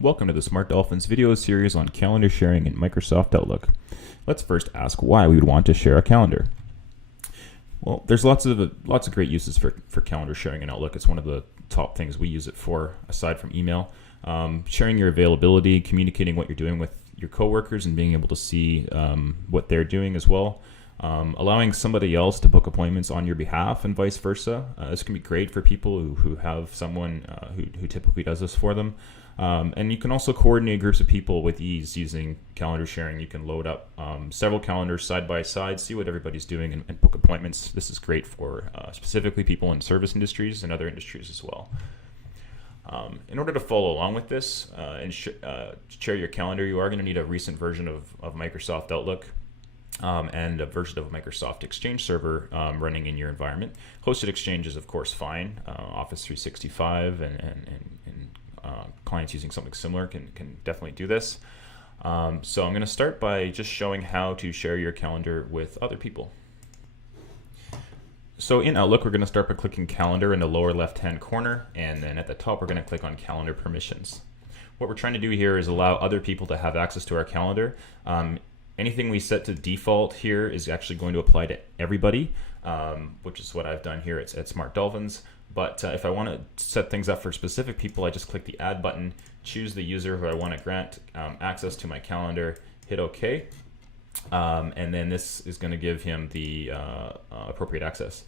Welcome to the Smart Dolphins video series on calendar sharing in Microsoft Outlook. Let's first ask why we would want to share a calendar. Well, there's lots of great uses for calendar sharing in Outlook. It's one of the top things we use it for, aside from email. Sharing your availability, communicating what you're doing with your coworkers, and being able to see what they're doing as well. Allowing somebody else to book appointments on your behalf and vice versa. This can be great for people who have someone who typically does this for them. And you can also coordinate groups of people with ease using calendar sharing. You can load up several calendars side by side, see what everybody's doing, and book appointments. This is great for specifically people in service industries and other industries as well. In order to follow along with this and share your calendar, you are going to need a recent version of Microsoft Outlook. And a version of Microsoft Exchange Server running in your environment. Hosted Exchange is of course fine. Office 365 and clients using something similar can definitely do this. So I'm going to start by just showing how to share your calendar with other people. So in Outlook, we're going to start by clicking Calendar in the lower left-hand corner, and then at the top we're going to click on Calendar Permissions. What we're trying to do here is allow other people to have access to our calendar. Anything we set to default here is actually going to apply to everybody, which is what I've done here at Smart Dolphins. But if I want to set things up for specific people, I just click the Add button, choose the user who I want to grant access to my calendar, hit OK, and then this is going to give him the appropriate access.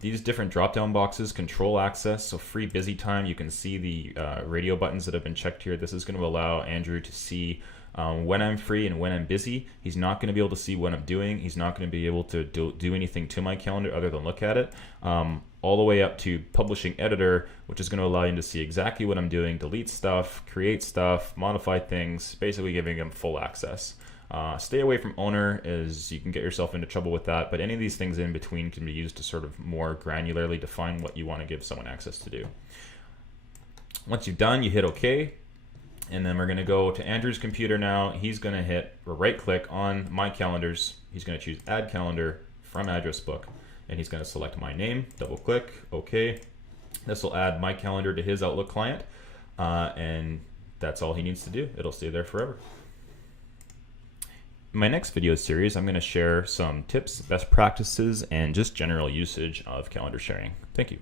These different drop-down boxes control access, so free busy time. You can see the radio buttons that have been checked here. This is going to allow Andrew to see when I'm free and when I'm busy. He's not going to be able to see what I'm doing. He's not going to be able to do anything to my calendar other than look at it. All the way up to Publishing Editor, which is going to allow him to see exactly what I'm doing, delete stuff, create stuff, modify things, basically giving him full access. Stay away from Owner, as you can get yourself into trouble with that, but any of these things in between can be used to sort of more granularly define what you want to give someone access to do. Once you've done, you hit OK. And then we're going to go to Andrew's computer now. He's going to hit right click on My Calendars. He's going to choose Add Calendar from Address Book. And he's going to select my name, double click, OK. This will add my calendar to his Outlook client. And that's all he needs to do. It'll stay there forever. In my next video series, I'm going to share some tips, best practices, and just general usage of calendar sharing. Thank you.